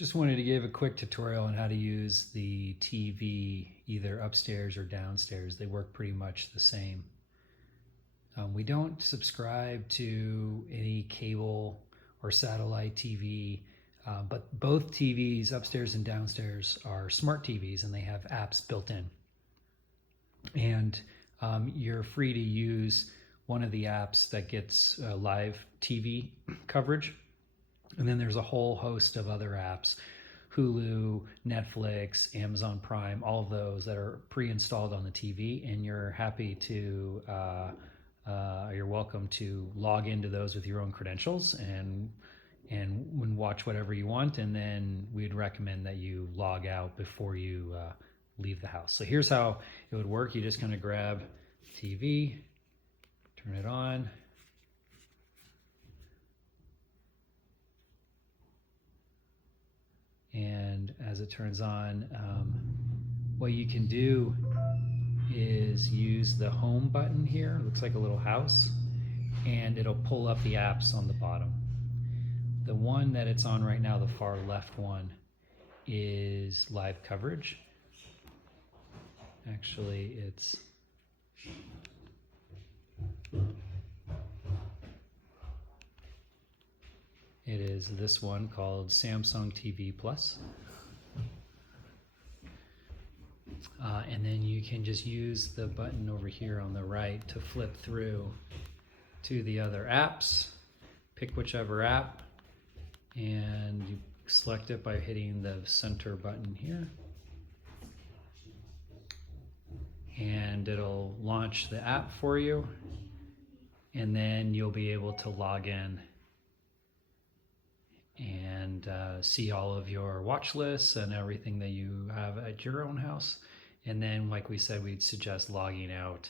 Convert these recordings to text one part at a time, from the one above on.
Just wanted to give a quick tutorial on how to use the TV either upstairs or downstairs. They work pretty much the same. We don't subscribe to any cable or satellite TV, but both TVs upstairs and downstairs are smart TVs and they have apps built in. And you're free to use one of the apps that gets live TV coverage. And then there's a whole host of other apps, Hulu, Netflix, Amazon Prime, all of those that are pre-installed on the TV, and you're welcome to log into those with your own credentials and watch whatever you want. And then we'd recommend that you log out before you leave the house. So here's how it would work. You just kind of grab TV, turn it on. And as it turns on, what you can do is use the home button here. It looks like a little house, and it'll pull up the apps on the bottom. The one that it's on right now, the far left one, is live coverage. Actually, it is this one called Samsung TV Plus. And then you can just use the button over here on the right to flip through to the other apps. Pick whichever app, and you select it by hitting the center button here. And it'll launch the app for you, and then you'll be able to log in and see all of your watch lists and everything that you have at your own house. And then, like we said, we'd suggest logging out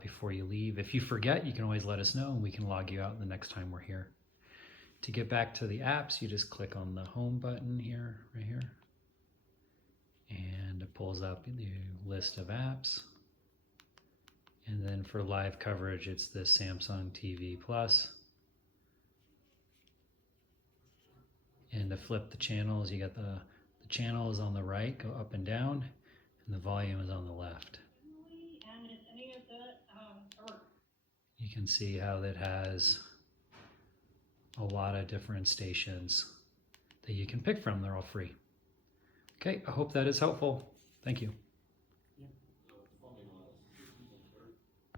before you leave. If you forget, you can always let us know and we can log you out the next time we're here. To get back to the apps, you just click on the home button here, right here. And it pulls up the list of apps. And then for live coverage, it's the Samsung TV Plus. And to flip the channels, you got the channel is on the right, go up and down, and the volume is on the left. You can see how that has a lot of different stations that you can pick from. They're all free. Okay, I hope that is helpful. Thank you.